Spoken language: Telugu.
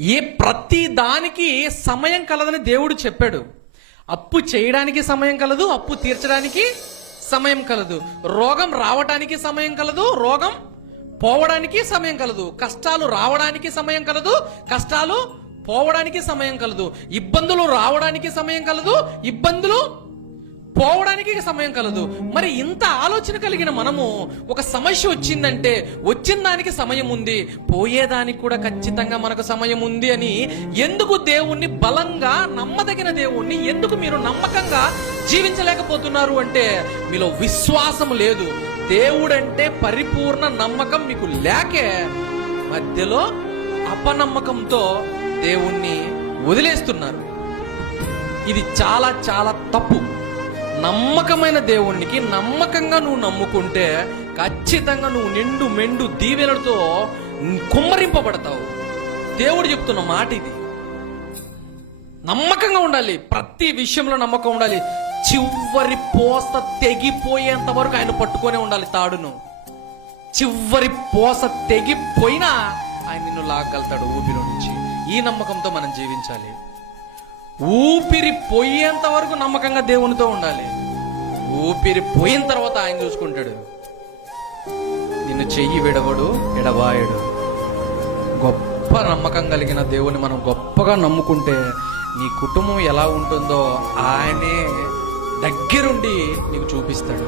ఏ ప్రతి దానికి సమయం కలదని దేవుడు చెప్పాడు. అప్పు చేయడానికి సమయం కలదు అప్పు తీర్చడానికి సమయం కలదు. రోగం రావడానికి సమయం కలదు రోగం పోవడానికి సమయం కలదు. కష్టాలు రావడానికి సమయం కలదు కష్టాలు పోవడానికి సమయం కలదు. ఇబ్బందులు రావడానికి సమయం కలదు ఇబ్బందులు పోవడానికి సమయం కలదు. మరి ఇంత ఆలోచన కలిగిన మనము ఒక సమస్య వచ్చిందంటే వచ్చిన దానికి సమయం ఉంది. పోయేదానికి కూడా ఖచ్చితంగా మనకు సమయం ఉంది అని ఎందుకు దేవుణ్ణి బలంగా నమ్మదగిన దేవుణ్ణి ఎందుకు మీరు నమ్మకంగా జీవించలేకపోతున్నారు అంటే మీలో విశ్వాసం లేదు. దేవుడంటే పరిపూర్ణ నమ్మకం మీకు లేకే మధ్యలో అపనమ్మకంతో దేవుణ్ణి వదిలేస్తున్నారు. ఇది చాలా చాలా తప్పు. నమ్మకమైన దేవునికి నమ్మకంగా నువ్వు నమ్ముకుంటే ఖచ్చితంగా నువ్వు నిండు మెండు దీవెనలతో కుమ్మరింపబడతావు. దేవుడు చెప్తున్న మాట ఇది. నమ్మకంగా ఉండాలి. ప్రతి విషయంలో నమ్మకం ఉండాలి. చివరి పోస తెగిపోయేంత వరకు ఆయన పట్టుకొనే ఉండాలి తాడును. చివరి పోస తెగిపోయినా ఆయన నిన్ను లాగలుగుతాడు ఊపిరి నుంచి. ఈ నమ్మకంతో మనం జీవించాలి. ఊపిరి పోయేంత వరకు నమ్మకంగా దేవునితో ఉండాలి. ఊపిరి పోయిన తర్వాత ఆయన చూసుకుంటాడు. నిన్ను చెయ్యి విడవడు ఎడబాయడు గొప్ప నమ్మకం కలిగిన దేవుని మనం గొప్పగా నమ్ముకుంటే నీ కుటుంబం ఎలా ఉంటుందో ఆయనే దగ్గరుండి నీకు చూపిస్తాడు.